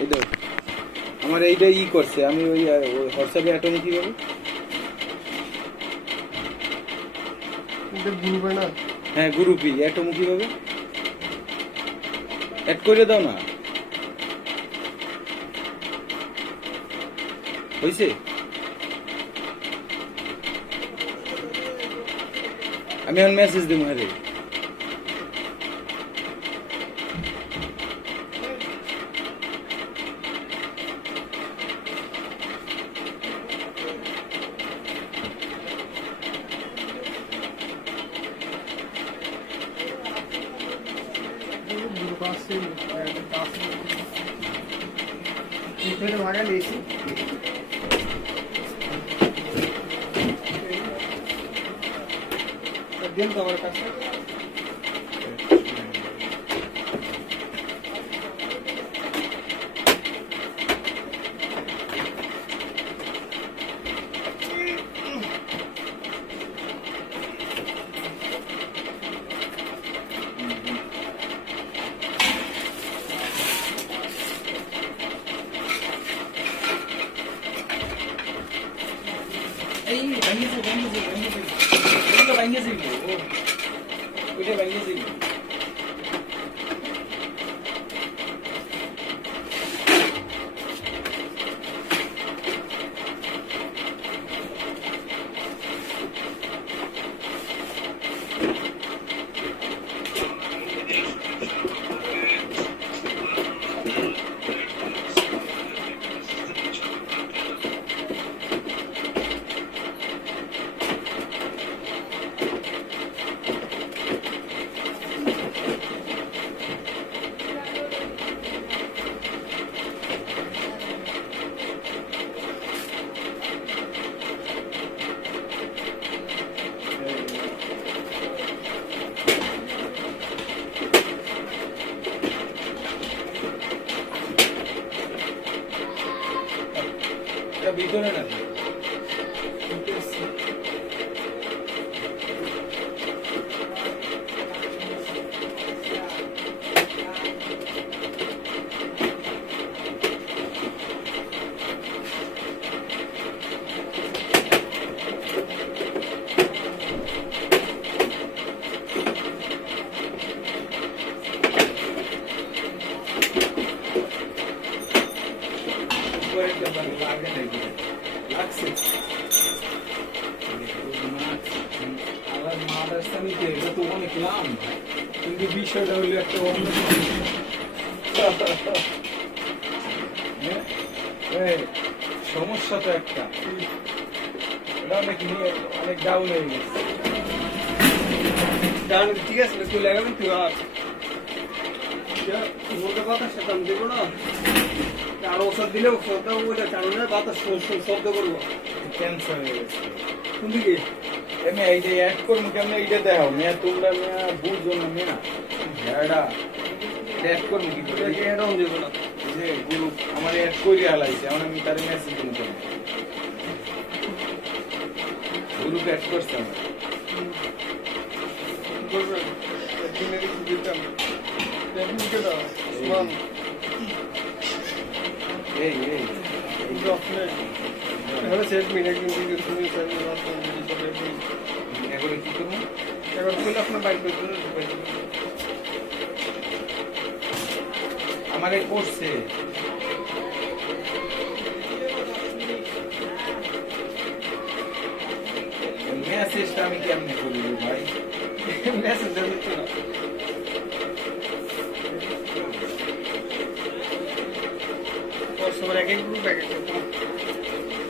এই দেখো আমার এইটা ই করছে আমি ওই হোয়াটসঅ্যাপে অ্যাটমে কীভাবে? ভুলবে না? হ্যাঁ গ্রুপই অ্যাটমে কীভাবে? অ্যাড করে দাও না। হয়েছে আমি এখন মেসেজ দেবো হ্যাঁ బస్సు ఇద్దరు బాగా లేచి పద్దెనిమిది అవర్ కష్టం দিন তো আমার কাছে এই ভাঙিয়েছে ভাঙিয়েছে ভাঙিয়েছে ওইটা ভাঙিয়েছে ও ওইটা ভাঙিয়েছে এটা ভিতরে না আবার মাদারসানিতে এটা তো অনেক লাম কিন্তু বিষয়টা হলো একটা অন্য সমস্যা তো একটা এটা অনেক নিয়ে অনেক ডাউন হয়ে গেছে ডান ঠিক আছে তুই লাগাবি তুই আর। বাতাস সেটা আমি দেবো না। আর ওষুধ দিলে ওষুধটা ওইটা কারণে বাতাস শব্দ করব। ক্যান্সার হয়ে গেছে। কোন দিকে এমনি এই যে অ্যাড করুন কেমন এইটা দেখাও। মেয়া তোমরা মেয়া বুঝো না মেয়া। হ্যাঁ অ্যাড করুন কি করে? ওটাকে এরকম দেবো না। যে গ্রুপ আমার অ্যাড করে হালাইছে এখন আমি তার মেসেজ দিন গ্রুপ অ্যাড করছে আমার। বলবেন দিকে দাও সুমান এই এই এই যে আপনি এখানে সেট মিনে কিন্তু তুমি সেট এখন কি করব এবার বলে আপনার বাইক করে দিলে আমারে করছে মেসেজটা আমি কেমনে করি ভাই মেসেজ দেওয়া হচ্ছে না sobre aquele lugar que eu